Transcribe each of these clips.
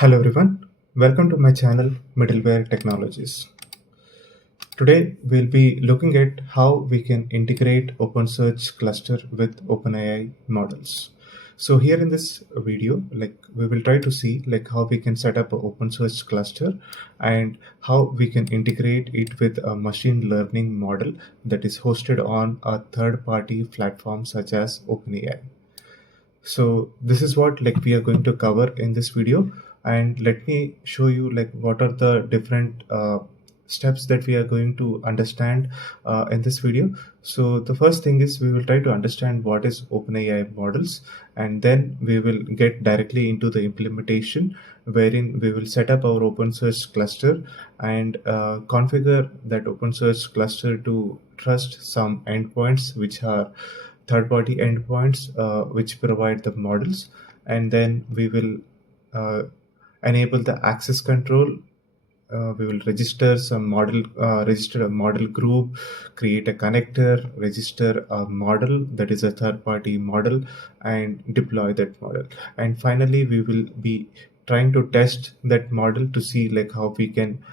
Hello everyone, welcome to my channel Middleware Technologies. Today we'll be looking at how we can integrate OpenSearch cluster with OpenAI models. So here in this video, we will try to see how we can set up an OpenSearch cluster and how we can integrate it with a machine learning model that is hosted on a third-party platform such as OpenAI. So this is what we are going to cover in this video, and let me show you what are the different steps that we are going to understand in this video. So the first thing is we will try to understand what is OpenAI models, and then we will get directly into the implementation wherein we will set up our OpenSearch cluster and configure that OpenSearch cluster to trust some endpoints which are third-party endpoints which provide the models, and then we will uh, enable the access control. We will register a model group, create a connector, register a model that is a third-party model, and deploy that model. And finally, we will be trying to test that model to see how we can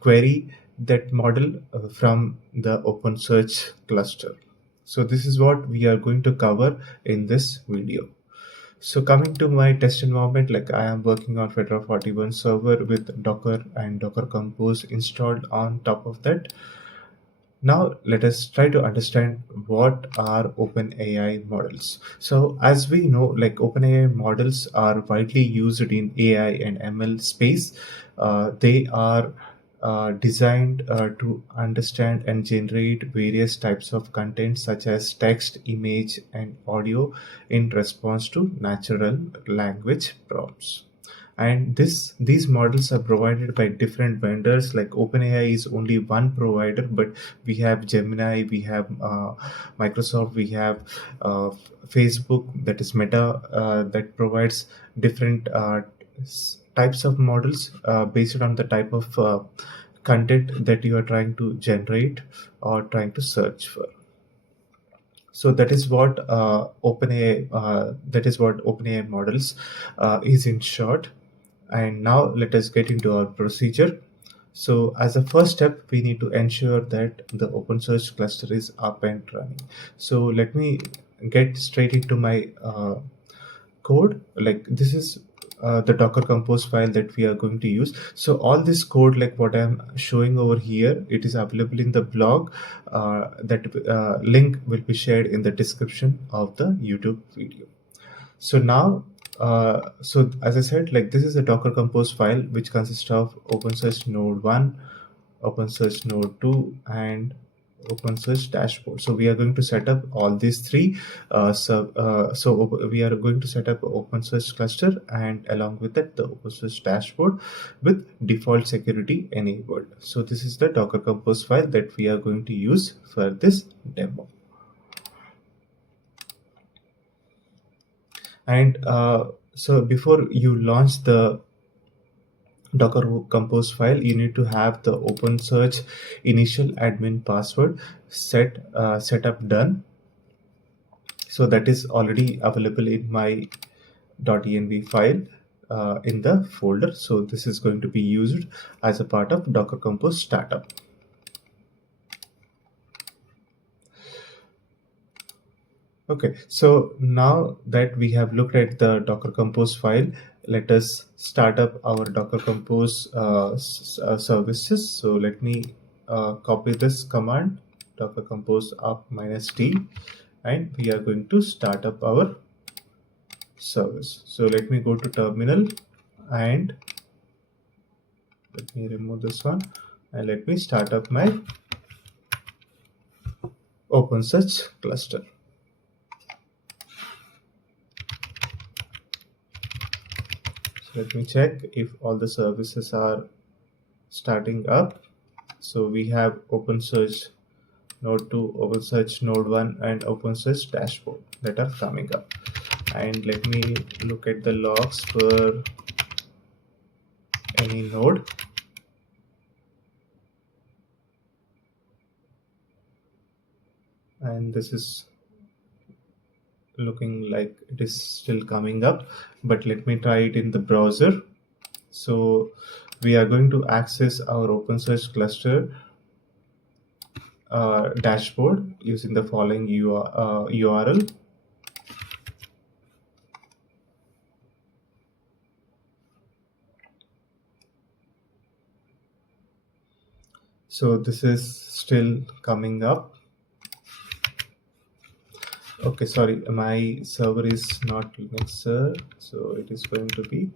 query that model from the OpenSearch cluster. So this is what we are going to cover in this video. So coming to my test environment, I am working on Fedora 41 server with Docker and Docker Compose installed on top of that. Now let us try to understand what are OpenAI models. So as we know, OpenAI models are widely used in AI and ML space. They are designed to understand and generate various types of content such as text, image, and audio in response to natural language prompts. And these models are provided by different vendors. Like OpenAI is only one provider, but we have Gemini, we have Microsoft, we have uh, Facebook, that is Meta, that provides different types of models based on the type of content that you are trying to generate or trying to search for. So that is what OpenAI models is in short. And now let us get into our procedure. So as a first step, we need to ensure that the OpenSearch cluster is up and running. So let me get straight into my code. Like this is the Docker Compose file that we are going to use. So all this code, like what I'm showing over here, it is available in the blog. That link will be shared in the description of the YouTube video. So now, so as I said, this is a Docker Compose file which consists of OpenSearch Node 1, OpenSearch Node 2, and OpenSearch dashboard. So we are going to set up all these three. We are going to set up OpenSearch cluster, and along with that, the OpenSearch dashboard with default security enabled. So this is the Docker Compose file that we are going to use for this demo. And so before you launch the Docker Compose file, you need to have the OpenSearch initial admin password setup done. So that is already available in my .env file in the folder. So this is going to be used as a part of Docker Compose startup. Okay, so now that we have looked at the Docker Compose file, let us start up our Docker Compose services. So let me copy this command, Docker Compose up -t, and we are going to start up our service. So let me go to terminal and let me remove this one, and let me start up my OpenSearch cluster. Let me check if all the services are starting up. So we have OpenSearch Node 2, OpenSearch Node 1, and OpenSearch dashboard that are coming up. And let me look at the logs for any node. And this is looking like it is still coming up, but let me try it in the browser. So we are going to access our OpenSearch cluster dashboard using the following URL. So this is still coming up. Okay, sorry, my server is not Linux, so it is going to be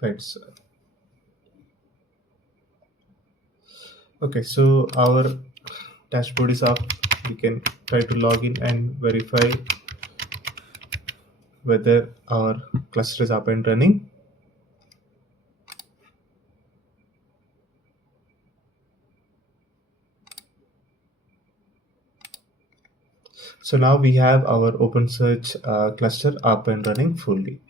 right. Okay, so our dashboard is up. We can try to log in and verify whether our cluster is up and running. So now we have our OpenSearch cluster up and running fully.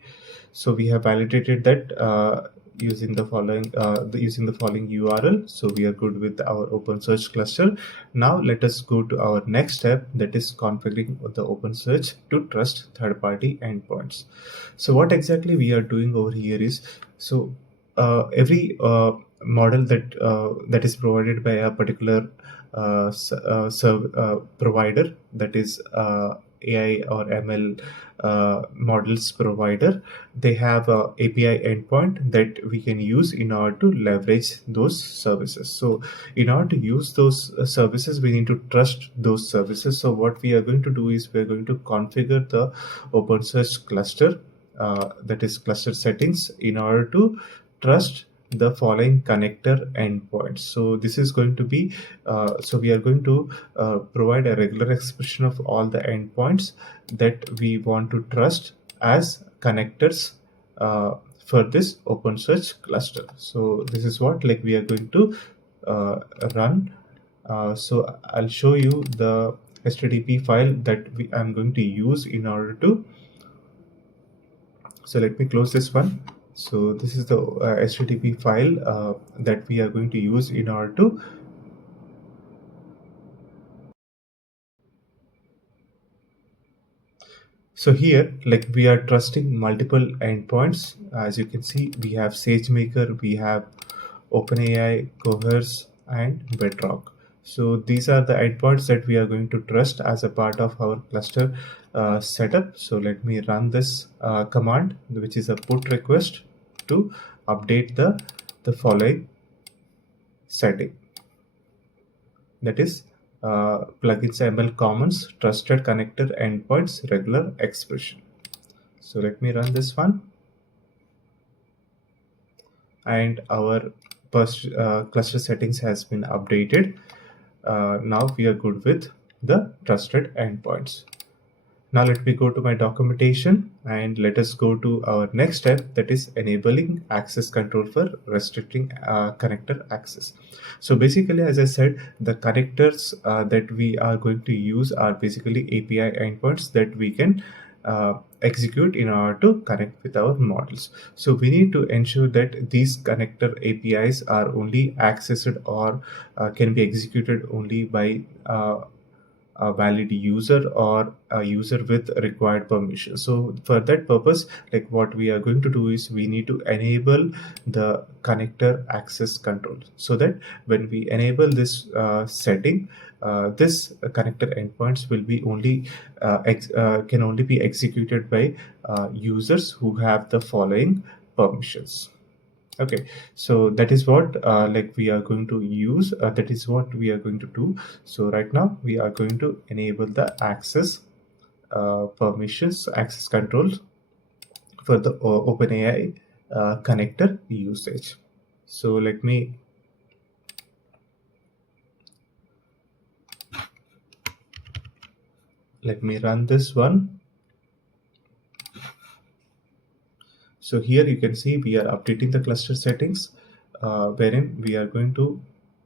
So we have validated that using the following URL. So we are good with our OpenSearch cluster. Now let us go to our next step, that is configuring the OpenSearch to trust third-party endpoints. So what exactly we are doing over here is, so every model that is provided by a particular provider, that is AI or ML models provider, they have a API endpoint that we can use in order to leverage those services. So in order to use those services, we need to trust those services. So what we are going to do is we're going to configure the OpenSearch cluster, that is cluster settings, in order to trust the following connector endpoints. So this is going to be so we are going to provide a regular expression of all the endpoints that we want to trust as connectors for this OpenSearch cluster. So this is what we are going to run. So I'll show you the HTTP file that I'm going to use in order to. So let me close this one. So this is the HTTP file that we are going to use in order to. So here, we are trusting multiple endpoints. As you can see, we have SageMaker, we have OpenAI, Coherce, and Bedrock. So these are the endpoints that we are going to trust as a part of our cluster setup. So let me run this command, which is a put request to update the following setting. That is plugins ML Commons trusted connector endpoints regular expression. So let me run this one, and our cluster settings has been updated. Now we are good with the trusted endpoints. Now let me go to my documentation and let us go to our next step, that is enabling access control for restricting connector access. So basically, as I said, the connectors that we are going to use are basically API endpoints that we can execute in order to connect with our models. So we need to ensure that these connector APIs are only accessed or can be executed only by a valid user or a user with required permission. So for that purpose, what we are going to do is we need to enable the connector access control, so that when we enable this setting, this connector endpoints will be only can only be executed by users who have the following permissions. Okay, so that is what we are going to use, that is what we are going to do. So right now we are going to enable the access permissions, access controls for the OpenAI connector usage. So let me run this one. So here you can see we are updating the cluster settings, wherein we are going to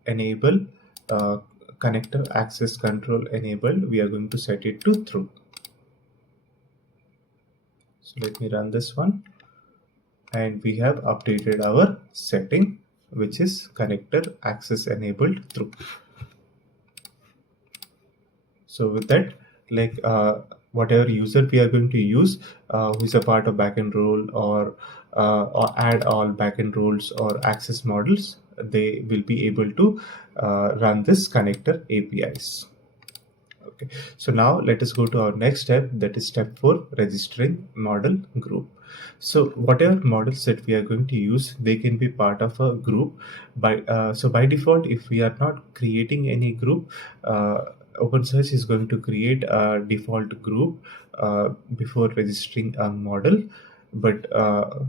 enable uh, connector access control enabled. We are going to set it to true. So let me run this one, and we have updated our setting, which is connector access enabled true. So with that, like whatever user we are going to use, who is a part of backend role, or add all backend roles or access models, they will be able to run this connector APIs. Okay, so now let us go to our next step, that is step 4, registering model group. So whatever models that we are going to use, they can be part of a group. By default, if we are not creating any group, OpenSearch is going to create a default group before registering a model. But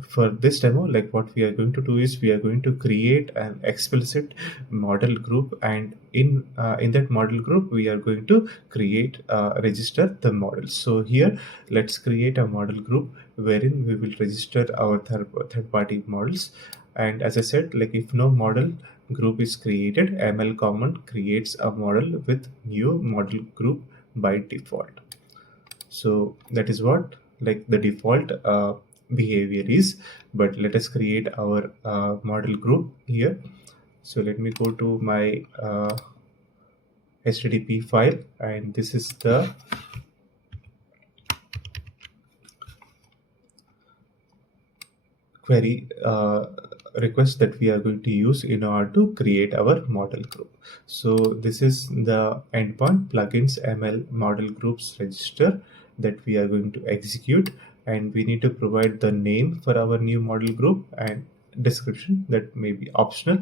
for this demo, like what we are going to do is we are going to create an explicit model group, and in that model group we are going to create register the models. So here let's create a model group wherein we will register our third party models. And as I said, like if no model group is created, ML command creates a model with new model group by default. So that is what like the default behavior is. But let us create our model group here. So let me go to my HTTP file, and this is the query request that we are going to use in order to create our model group. So this is the endpoint plugins ML model groups register that we are going to execute, and we need to provide the name for our new model group and description that may be optional,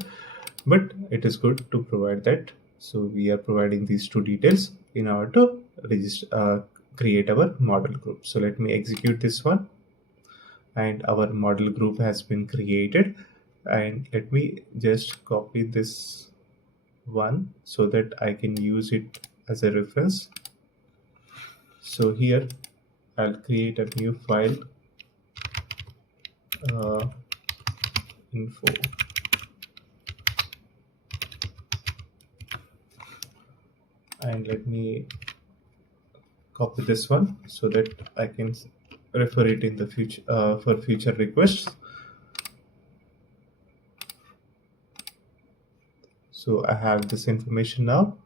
but it is good to provide that. So we are providing these two details in order to register, create our model group. So let me execute this one, and our model group has been created. And let me just copy this one so that I can use it as a reference. So here I'll create a new file, info, and let me copy this one so that I can refer it in the future for future requests. So I have this information now.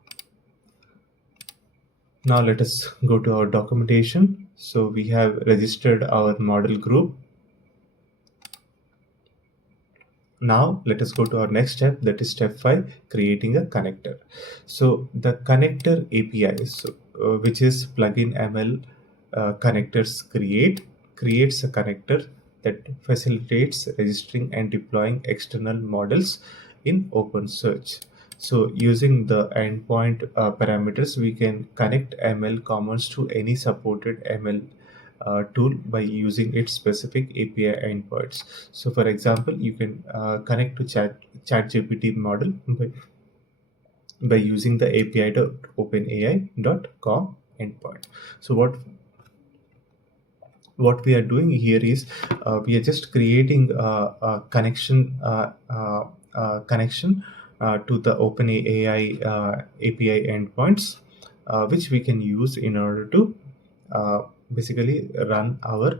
Now let us go to our documentation. So we have registered our model group. Now let us go to our next step, that is step 5, creating a connector. So the connector API, which is plugin ML connectors creates a connector that facilitates registering and deploying external models in OpenSearch. So using the endpoint parameters, we can connect ML commands to any supported ML tool by using its specific API endpoints. So for example, you can connect to ChatGPT model by using the api.openai.com endpoint. So what we are doing here is we are just creating a connection to the OpenAI API endpoints, which we can use in order to basically run our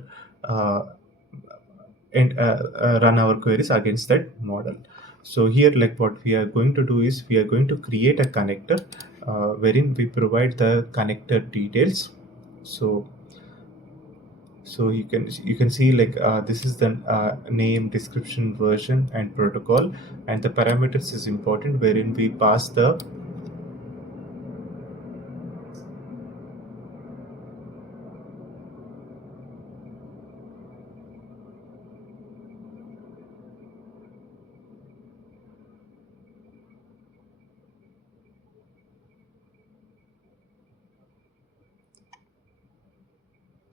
queries against that model. So here, like what we are going to do is we are going to create a connector wherein we provide the connector details. So you can see like this is the name, description, version, and protocol, and the parameters is important wherein we pass the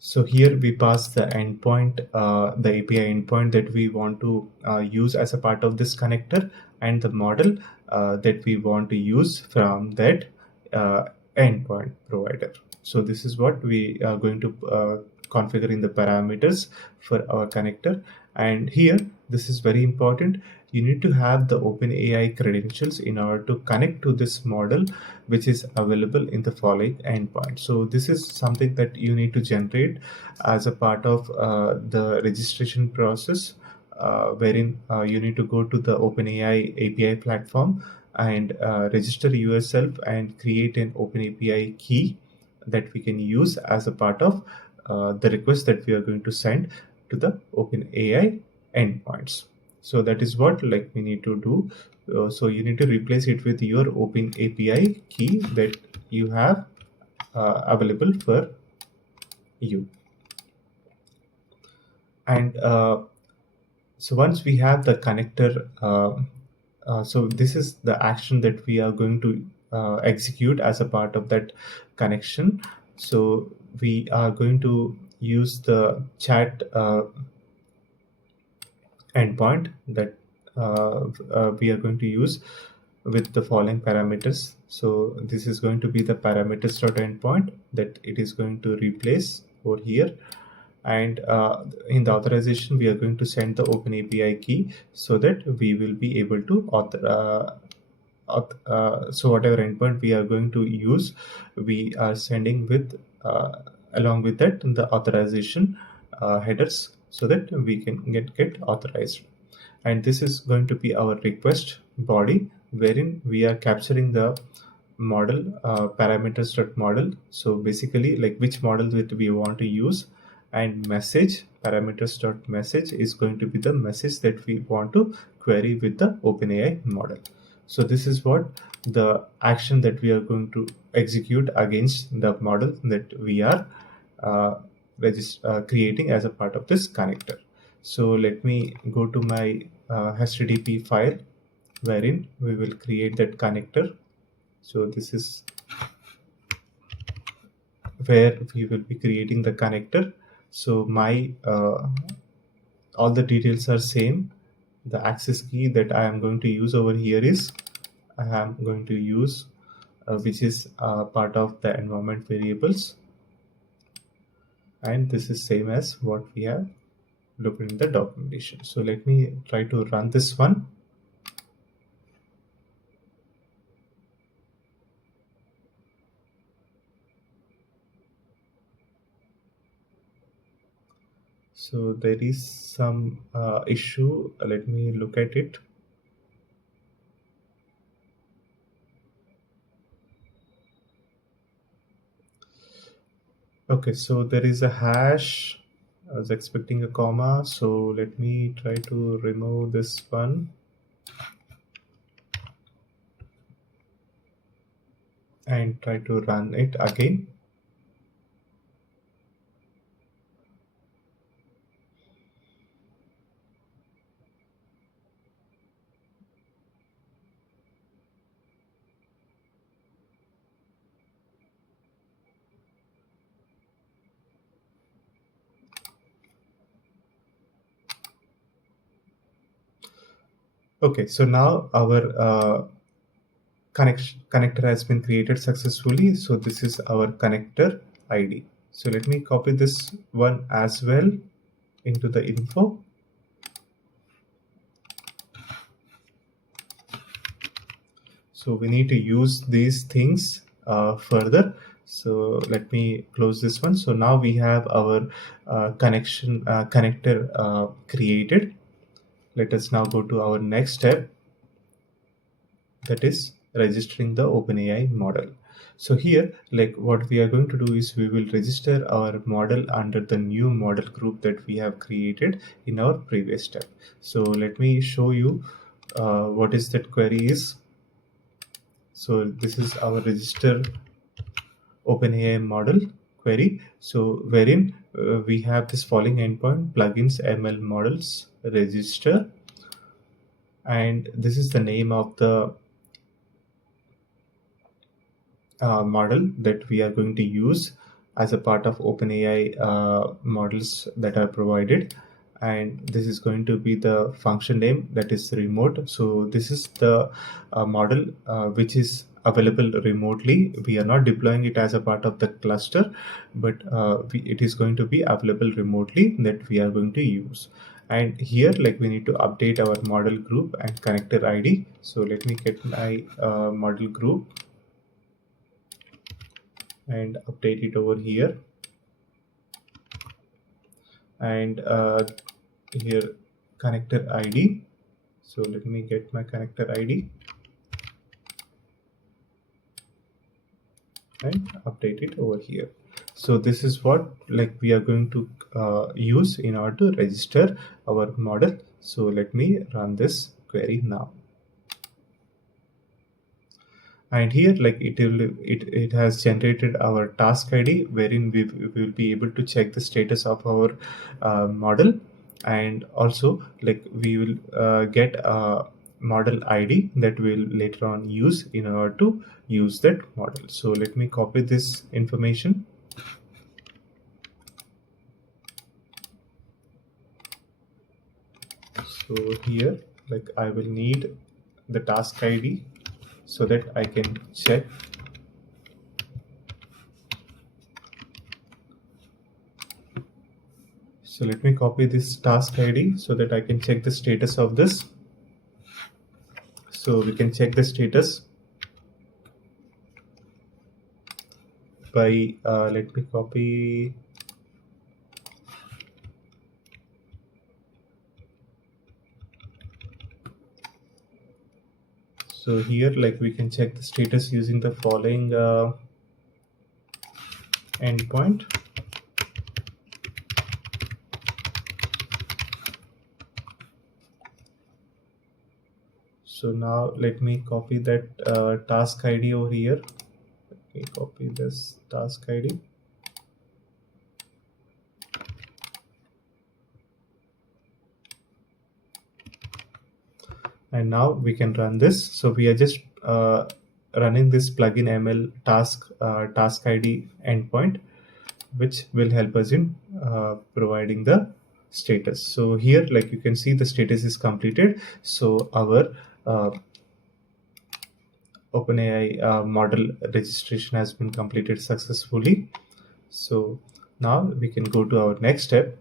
So here we pass the endpoint, the API endpoint that we want to use as a part of this connector, and the model that we want to use from that uh, endpoint provider. So this is what we are going to configure in the parameters for our connector. And here, this is very important. You need to have the OpenAI credentials in order to connect to this model, which is available in the following endpoint. So this is something that you need to generate as a part of the registration process, wherein you need to go to the OpenAI API platform and register yourself and create an OpenAPI key. that we can use as a part of the request that we are going to send to the OpenAI endpoints. So that is what like we need to do. So you need to replace it with your OpenAPI key that you have available for you. And so once we have the connector, so this is the action that we are going to execute as a part of that connection. So we are going to use the chat endpoint that we are going to use with the following parameters. So this is going to be the parameters.endpoint that it is going to replace over here. And in the authorization, we are going to send the OpenAPI key so that we will be able to so whatever endpoint we are going to use, we are sending with along with that the authorization headers so that we can get authorized. And this is going to be our request body, wherein we are capturing the model parameters.model. So basically like which model that we want to use, and message parameters.message is going to be the message that we want to query with the OpenAI model. So this is what the action that we are going to execute against the model that we are creating as a part of this connector. So let me go to my HTTP file wherein we will create that connector. So this is where we will be creating the connector. So my all the details are same. The access key that I am going to use over here is I am going to use which is part of the environment variables, and this is same as what we have looked in the documentation. So let me try to run this one. So there is some issue. Let me look at it. Okay, so there is a hash. I was expecting a comma, so let me try to remove this one and try to run it again. Okay, so now our connector has been created successfully. So this is our connector ID. So let me copy this one as well into the info. So we need to use these things further. So let me close this one. So now we have our connector created. Let us now go to our next step, that is registering the OpenAI model. So here, like what we are going to do is we will register our model under the new model group that we have created in our previous step. So let me show you what is that query is. So this is our register OpenAI model query. So wherein we have this following endpoint plugins ML models register, and this is the name of the model that we are going to use as a part of OpenAI models that are provided. And this is going to be the function name, that is remote. So this is the model which is available remotely. We are not deploying it as a part of the cluster, but it is going to be available remotely that we are going to use. And here like we need to update our model group and connector ID. So let me get my model group and update it over here. And here connector ID. So let me get my connector ID. and update it over here. So this is what like we are going to use in order to register our model. So let me run this query now. And here like it has generated our task ID, wherein we will be able to check the status of our model, and also like we will get a model ID that we'll later on use in order to use that model. So let me copy this information. So here like I will need the task ID so that I can check. So let me copy this task ID so that I can check the status of this. So we can check the status by let me copy. So here like we can check the status using the following endpoint. So now let me copy that task ID over here. Let me copy this task ID. And now we can run this. So we are just running this plugin ML task ID endpoint, which will help us in providing the status. So here like you can see the status is completed. So our OpenAI model registration has been completed successfully. So now we can go to our next step,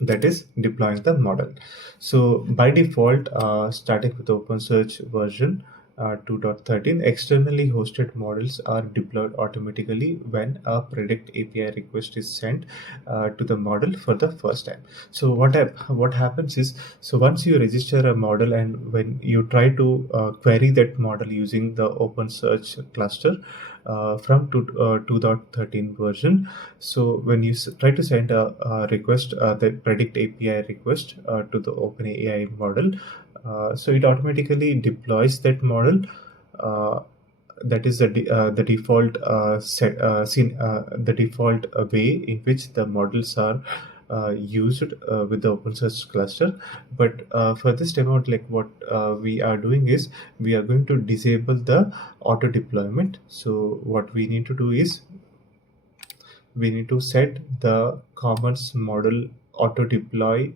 that is deploying the model. So by default, starting with OpenSearch version 2.13, externally hosted models are deployed automatically when a predict API request is sent to the model for the first time. So what happens is, so once you register a model and when you try to query that model using the OpenSearch cluster from 2.13 version, so when you try to send a request, the predict API request to the OpenAI model, so it automatically deploys that model. Uh, that is the default the default way in which the models are used with the OpenSearch cluster. But for this demo, like what we are doing is we are going to disable the auto deployment. So what we need to do is we need to set the commons model auto deploy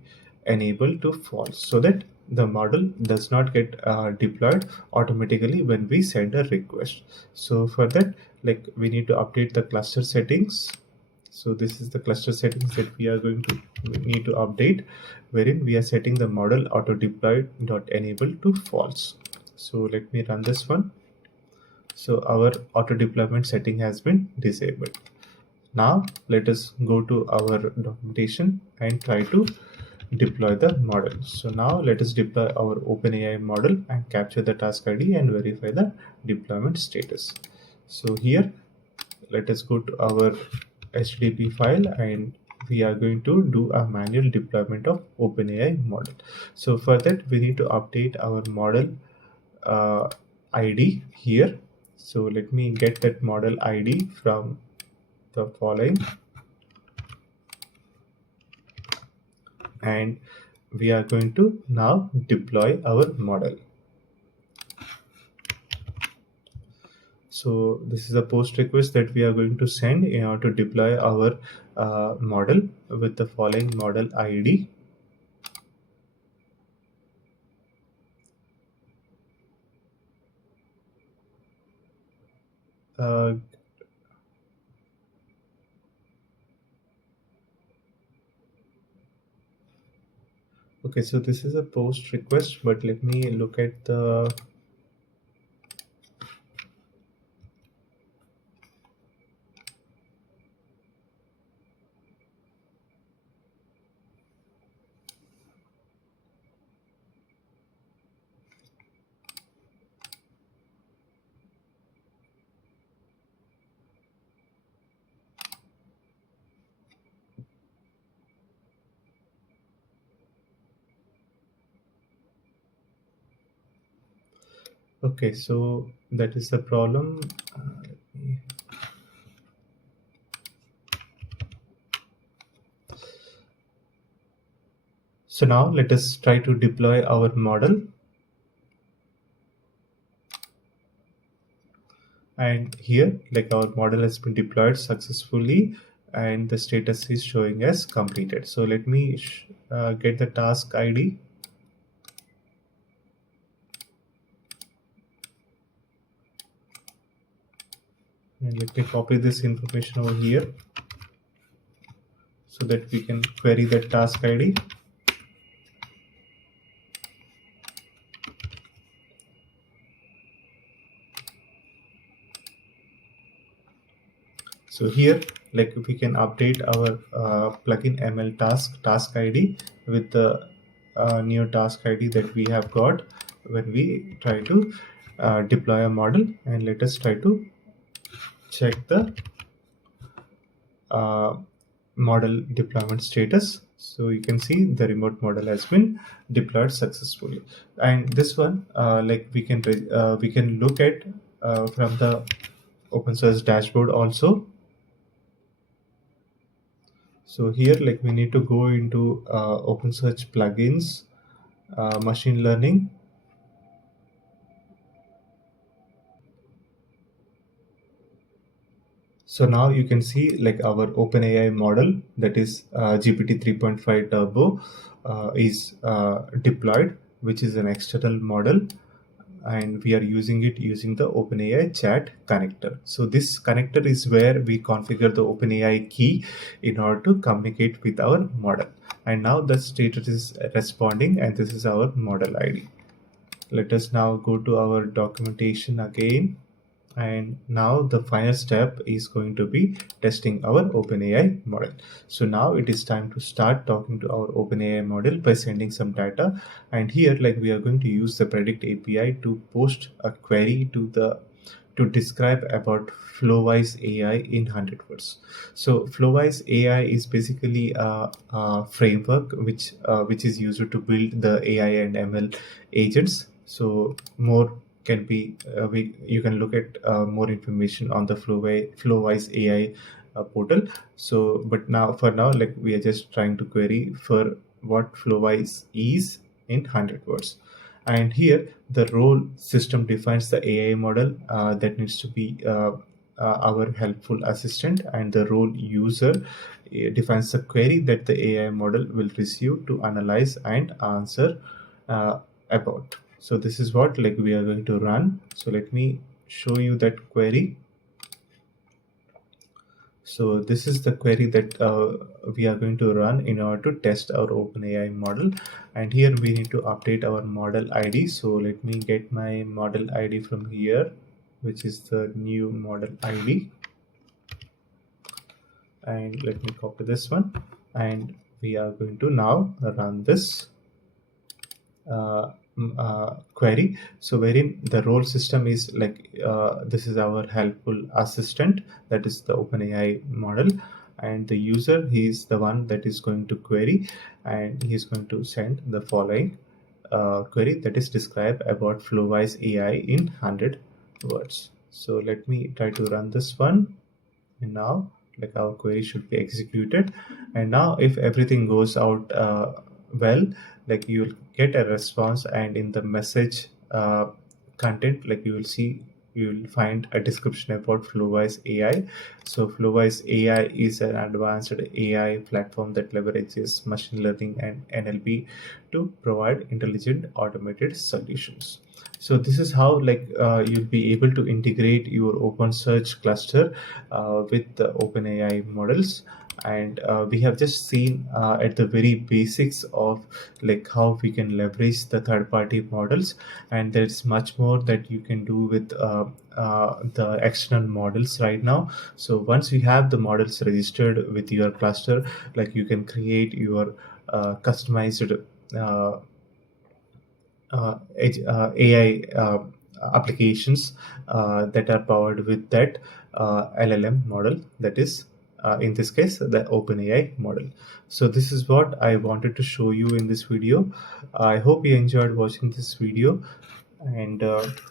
enable to false, so that the model does not get deployed automatically when we send a request. So for that, like we need to update the cluster settings. So this is the cluster settings that we are going to need to update, wherein we are setting the model auto deploy dot enable to false. So let me run this one. So our auto deployment setting has been disabled. Now let us go to our documentation and try to deploy the model. So now let us deploy our OpenAI model and capture the task ID and verify the deployment status. So here, let us go to our HTTP file and we are going to do a manual deployment of OpenAI model. So for that, we need to update our model uh, ID here. So let me get that model ID from the following, and we are going to now deploy our model. So this is a post request that we are going to send in order to deploy our model with the following model ID. Uh, okay, so this is a post request, but let me look at the Okay, so that is the problem. Let me- So now let us try to deploy our model. And here, like, our model has been deployed successfully and the status is showing as completed. So let me get the task ID. And let me copy this information over here so that we can query that task ID. So here, like, we can update our plugin ML task ID with the new task ID that we have got when we try to deploy a model. And let us try to check the uh, model deployment status. So you can see the remote model has been deployed successfully. And this one, like, we can look at from the OpenSearch dashboard also. So here, like, we need to go into OpenSearch plugins, machine learning. So now you can see, like, our OpenAI model, that is GPT 3.5 Turbo, is deployed, which is an external model, and we are using it using the OpenAI chat connector. So this connector is where we configure the OpenAI key in order to communicate with our model. And now the status is responding, and this is our model ID. Let us now go to our documentation again. And now the final step is going to be testing our OpenAI model. So now it is time to start talking to our OpenAI model by sending some data. And here, like, we are going to use the predict API to post a query to describe about Flowise AI in 100 words. So Flowise AI is basically a framework which is used to build the AI and ML agents. So more can be you can look at more information on the Flowise AI portal. So but now, for now, like, we are just trying to query for what Flowise is in 100 words. And here the role system defines the AI model that needs to be our helpful assistant, and the role user defines the query that the AI model will receive to analyze and answer about. So this is what, like, we are going to run. So let me show you that query. So this is the query that we are going to run in order to test our OpenAI model. And here we need to update our model ID. So let me get my model ID from here, which is the new model ID. And let me copy this one. And we are going to now run this query. So wherein the role system is like, this is our helpful assistant, that is the OpenAI model, and the user, he is the one that is going to query, and he is going to send the following query, that is describe about Flowise AI in 100 words. So let me try to run this one. And now, like, our query should be executed. And now if everything goes out well, like, you will get a response, and in the message content, like, you will find a description about Flowise AI. So Flowise AI is an advanced AI platform that leverages machine learning and NLP to provide intelligent automated solutions. So this is how, like, you'll be able to integrate your OpenSearch cluster with the OpenAI models. And we have just seen at the very basics of, like, how we can leverage the third-party models, and there's much more that you can do with the external models right now. So once you have the models registered with your cluster, like, you can create your customized uh, AI applications that are powered with that LLM model, that is in this case the OpenAI model. So this is what I wanted to show you in this video. I hope you enjoyed watching this video, And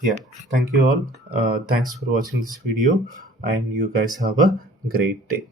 yeah, thank you all. Thanks for watching this video, and you guys have a great day.